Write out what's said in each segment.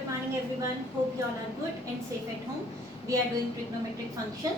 Good morning everyone. Hope you all are good and safe at home. We are doing trigonometric functions.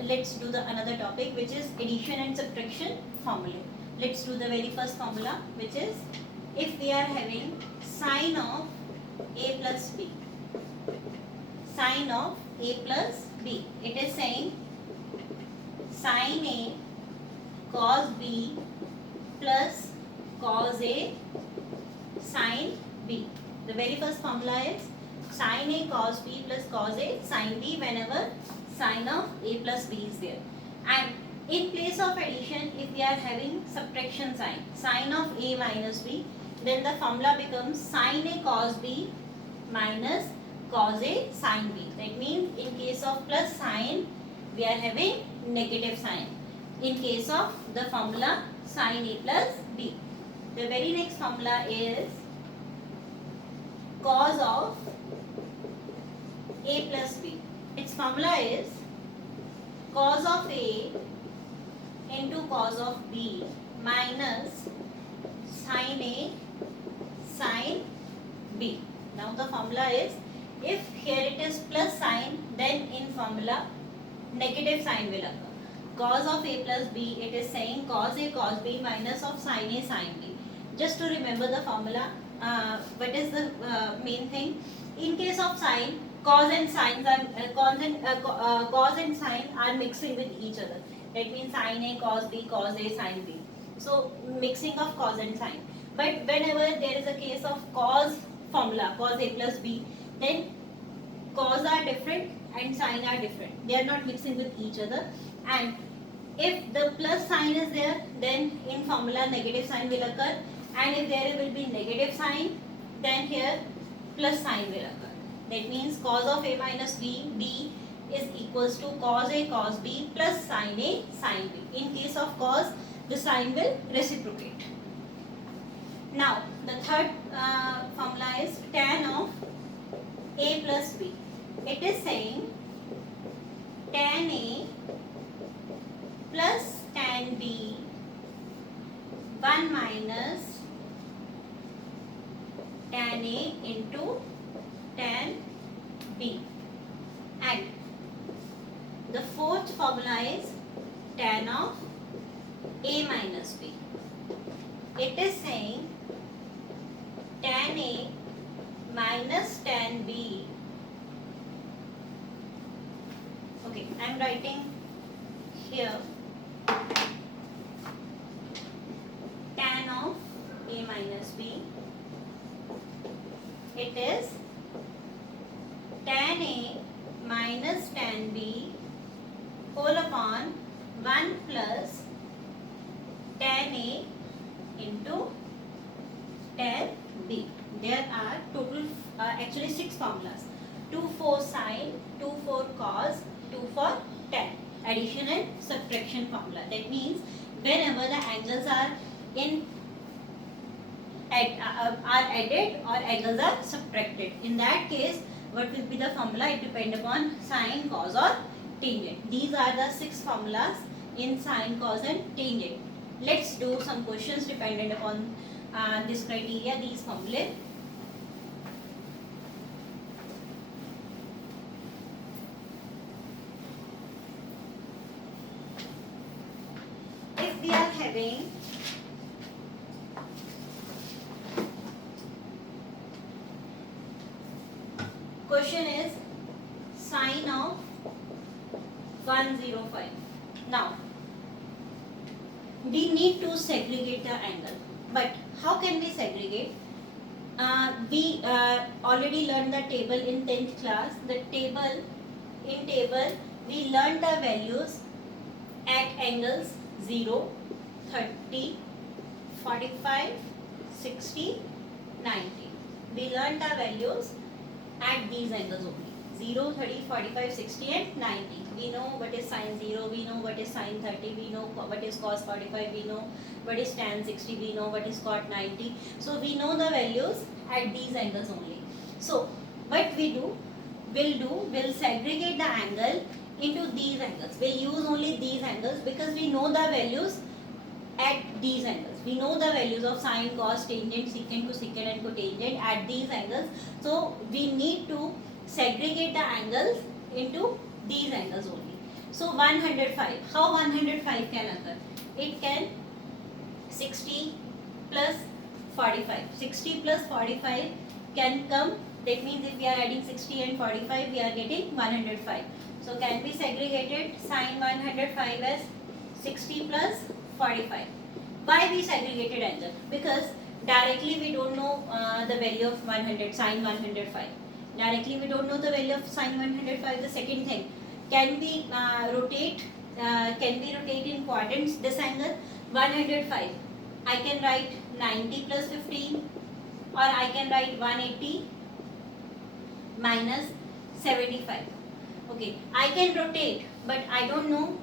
Let's do the another topic, which is addition and subtraction formula. Let's do the very first formula, which is if we are having sine of a plus b. Sine of a plus b. It is saying sine a cos b plus cos a sine b. The very first formula is sine a cos b plus cos a sine b whenever sine of a plus b is there. And in place of addition, if we are having subtraction sign, sine of a minus b, then the formula becomes sine a cos b minus cos a sine b. That means in case of plus sign, we are having negative sign. In case of the formula sine a plus b. The very next formula is cos of a plus b. Its formula is cos of a into cos of b minus sine a sine b. Now the formula is, if here it is plus sign, then in formula negative sign will occur. Cos of a plus b, it is saying cos a cos b minus of sine a sine b. Just to remember the formula, what is the main thing? In case of sine, cos and sine are mixing with each other. That means sine a cos b sine b. So mixing of cos and sine. But whenever there is a case of cos formula, cos a plus b, then cos are different and sine are different. They are not mixing with each other. And if the plus sign is there, then in formula negative sign will occur. And if there will be negative sign, then here plus sign will occur. That means cos of a minus b is equals to cos a cos b plus sine a sine b. In case of cos, the sign will reciprocate. Now, the third formula is tan of a plus b. It is saying tan a plus tan b 1 minus tan a into tan b. And the fourth formula is tan of a minus b. It is saying tan a minus tan b. Okay, I am writing here tan of a minus b. It is tan a minus tan b whole upon 1 plus tan a into tan b. There are total actually 6 formulas. 2 for sine, 2 for cos, 2 for tan. Addition and subtraction formula. That means whenever the angles are added or angles are subtracted. In that case, what will be the formula? It depends upon sine, cos or tangent. These are the 6 formulas in sine, cos and tangent. Let's do some questions dependent upon this criteria, these formulae. If we are having question is sine of 105. Now we need to segregate the angle, but how can we segregate? We already learned the table in 10th class. The table we learned the values at angles 0, 30, 45, 60, 90. We learned the values at these angles only. 0, 30, 45, 60 and 90. We know what is sine 0, we know what is sine 30, we know what is cos 45, we know what is tan 60, we know what is cot 90. So we know the values at these angles only. So what we'll segregate the angle into these angles. We'll use only these angles because we know the values at these angles. We know the values of sine, cos, tangent, secant, cosecant and cotangent at these angles. So we need to segregate the angles into these angles only. So 105. How 105 can occur? It can 60 plus 45. 60 plus 45 can come. That means if we are adding 60 and 45, we are getting 105. So can be segregated sine 105 as 60 plus 45. Why we segregated angle? Because directly we don't know the value of 100 sine 105. Directly we don't know the value of sine 105. The second thing, can we rotate? Can we rotate in quadrants this angle 105? I can write 90 plus 15, or I can write 180 minus 75. Okay, I can rotate, but I don't know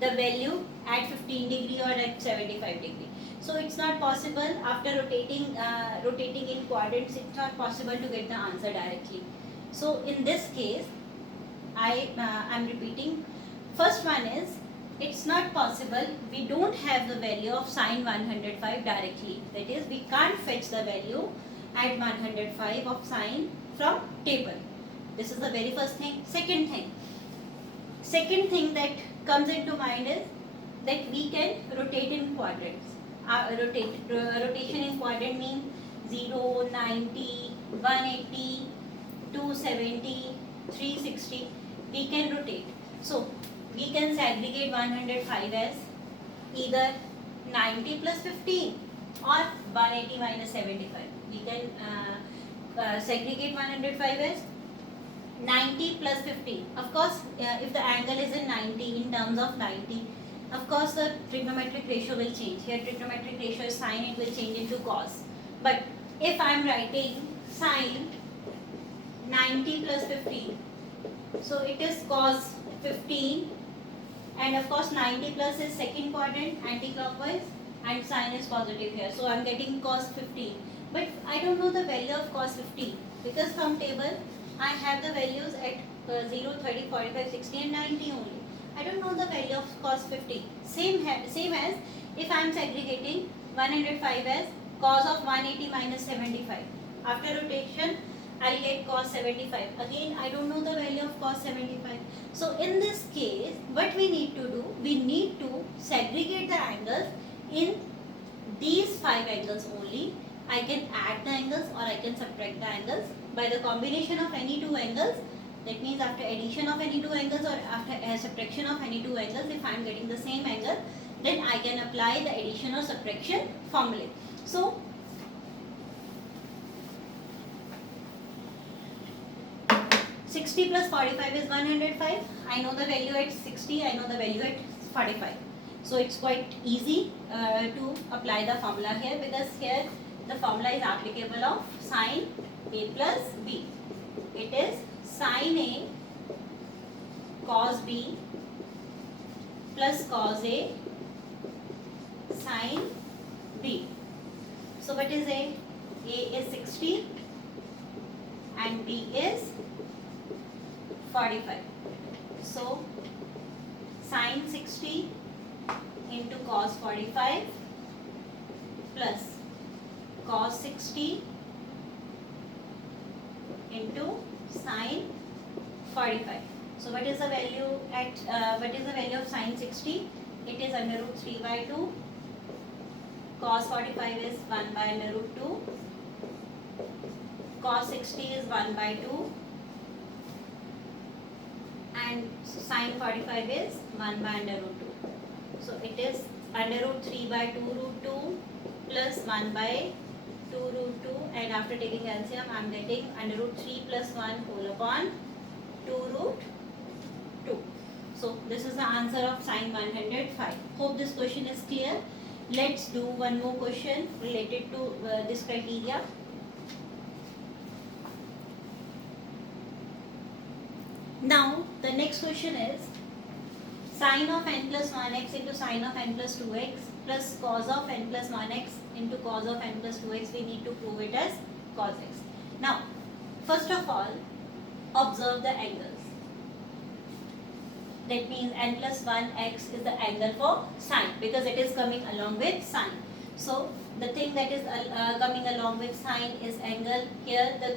the value at 15 degree or at 75 degree. So it's not possible after rotating in quadrants. It's not possible to get the answer directly. So in this case, I'm repeating. First one is, it's not possible. We don't have the value of sine 105 directly. That is, we can't fetch the value at 105 of sine from table. This is the very first thing. Second thing that comes into mind is that we can rotate in quadrants. Rotation in quadrant means 0, 90, 180, 270, 360. We can rotate. So we can segregate 105 as either 90 plus 15 or 180 minus 75. We can segregate 105 as 90 plus 15. Of course, if the angle is in 90, in terms of 90, of course the trigonometric ratio will change. Here trigonometric ratio is sine, it will change into cos. But if I am writing sine 90 plus 15, so it is cos 15, and of course 90 plus is second quadrant anti-clockwise, and sine is positive here. So I am getting cos 15. But I don't know the value of cos 15, because from table I have the values at 0, 30, 45, 60 and 90 only. I don't know the value of cos 50. Same as if I am segregating 105 as cos of 180 minus 75. After rotation, I will get cos 75. Again, I don't know the value of cos 75. So in this case, what we need to do, we need to segregate the angles in these 5 angles only. I can add the angles or I can subtract the angles by the combination of any 2 angles. That means after addition of any 2 angles or after subtraction of any 2 angles, if I am getting the same angle, then I can apply the addition or subtraction formula. So 60 plus 45 is 105. I know the value at 60, I know the value at 45. So it's quite easy to apply the formula here, because here the formula is applicable of sine A plus B. It is sine A cos B plus cos A sine B. So what is A? A is 60 and B is 45. So sine 60 into cos 45 plus cos 60 into sine 45. So what is the value of sine 60? It is under root 3 by 2. Cos 45 is 1 by under root 2. Cos 60 is 1 by 2. And sine 45 is 1 by under root 2. So it is under root 3 by 2 root 2 plus 1 by 2 root 2, and after taking LCM I am getting under root 3 plus 1 whole upon 2 root 2. So this is the answer of sine 105. Hope this question is clear. Let's do one more question related to this criteria. Now the next question is sine of n plus 1x into sine of n plus 2x plus cos of n plus 1x into cos of n plus 2x. We need to prove it as cos x. Now first of all, observe the angles. that means n plus 1x is the angle for sine, because it is coming along with sine. So the thing that is coming along with sine is angle. Here the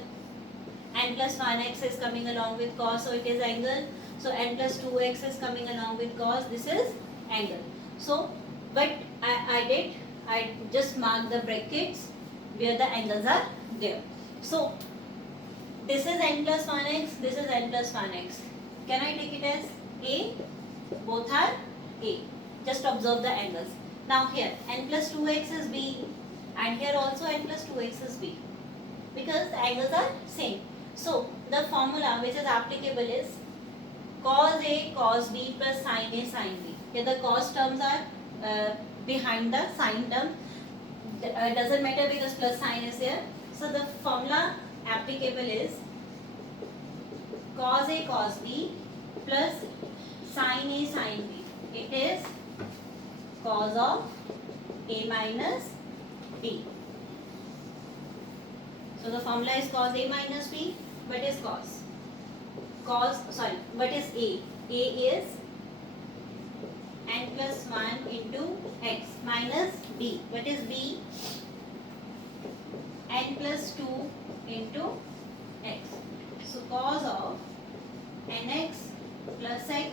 n plus 1x is coming along with cos, so it is angle. So n plus 2x is coming along with cos, this is angle. So what I just marked the brackets where the angles are there. So this is n plus 1x, this is n plus 1x. Can I take it as A? Both are A. Just observe the angles. Now here n plus 2x is B, and here also n plus 2x is B, because the angles are same. So the formula which is applicable is cos A cos B plus sin A sin B. Here the cos terms are behind the sin term. Doesn't matter because plus sign is there. So the formula applicable is cos A cos B plus sin A sin B. It is cos of A minus B. So the formula is cos A minus B. What is cos? What is A? A is n plus 1 into x minus B. What is B? N plus 2 into x. So cos of nx plus x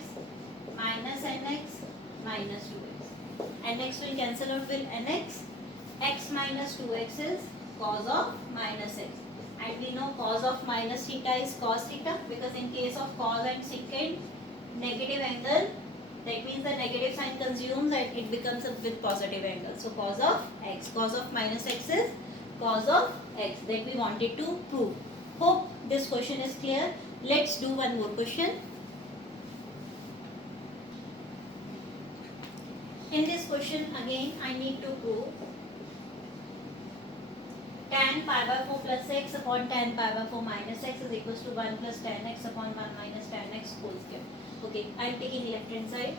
minus nx minus 2x. Nx will cancel out with nx. X minus 2x is cos of minus x. And we know cos of minus theta is cos theta, because in case of cos and secant negative angle, that means the negative sign consumes and it becomes with positive angle. So cos of x, cos of minus x is cos of x, that we wanted to prove. Hope this question is clear. Let's do one more question. In this question again I need to prove tan pi by 4 plus x upon tan pi by 4 minus x is equals to 1 plus tan x upon 1 minus tan x whole square. Okay, I am taking left hand side.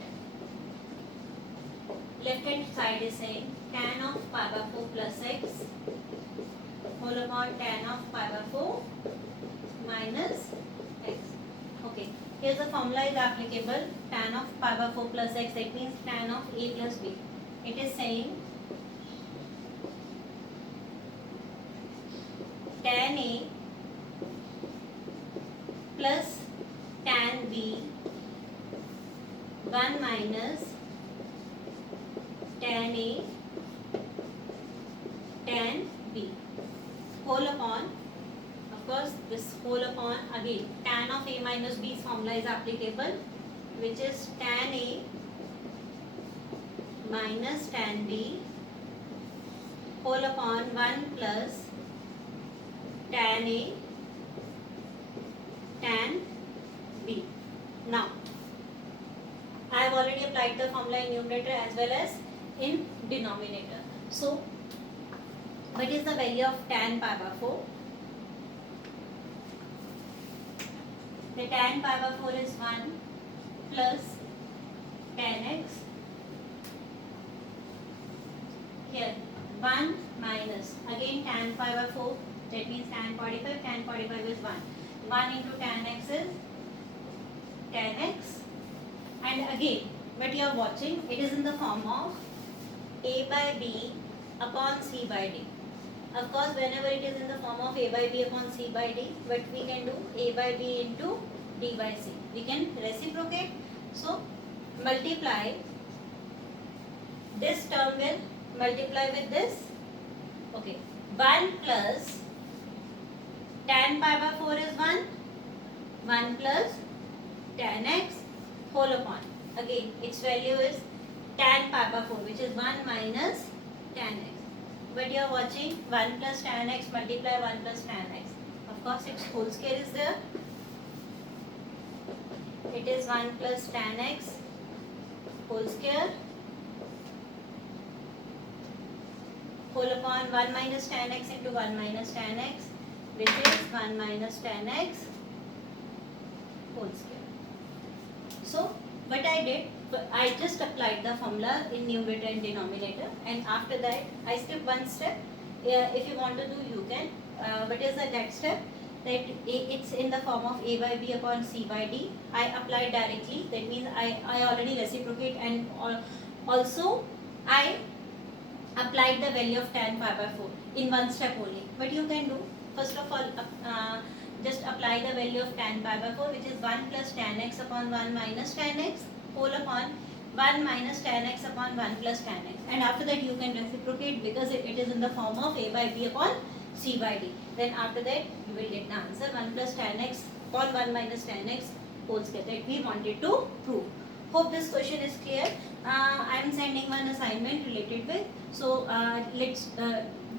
Left hand side is saying tan of pi by 4 plus x whole upon tan of pi by 4 minus x. Okay, here's the formula is applicable. Tan of pi by 4 plus x, that means tan of a plus b. It is saying tan a plus tan b 1 minus tan a tan b whole upon, of course this whole upon, again tan of a minus b's formula is applicable, which is tan a minus tan b whole upon 1 plus tan a tan b. Now I have already applied the formula in numerator as well as in denominator. So what is the value of tan pi by 4? The tan pi by 4 is 1 plus tan x. Here 1 minus, again tan pi by 4, that means tan 45, tan 45 is 1. 1 into tan x is tan x. And again, what you are watching, it is in the form of a by b upon c by d. Of course, whenever it is in the form of a by b upon c by d, what we can do, a by b into d by c. We can reciprocate. So, multiply, this term will multiply with this. Okay, 1 plus tan pi by 4 is 1, 1 plus tan x whole upon, again its value is tan pi by 4, which is 1 minus tan x. But you are watching 1 plus tan x multiply 1 plus tan x. Of course its whole square is there. It is 1 plus tan x whole square whole upon 1 minus tan x into 1 minus tan x, which is 1 minus tan x whole square. So what I did, I just applied the formula in numerator and denominator, and after that I skipped one step. If you want to do, you can. What is that step? that it's in the form of a by b upon c by d. I apply directly, that means I already reciprocate, and also I applied the value of tan pi by 4 in one step only. But you can do, first of all, just apply the value of tan pi by 4, which is 1 plus tan x upon 1 minus tan x whole upon 1 minus tan x upon 1 plus tan x. And after that you can reciprocate, because it is in the form of a by b upon c by d. Then after that you will get the answer 1 plus tan x upon 1 minus tan x whole square, that we wanted to prove. Hope this question is clear. I am sending one assignment related with. So let's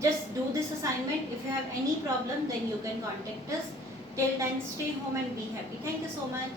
just do this assignment. If you have any problem, then you can contact us. Till then, stay home and be happy. Thank you so much.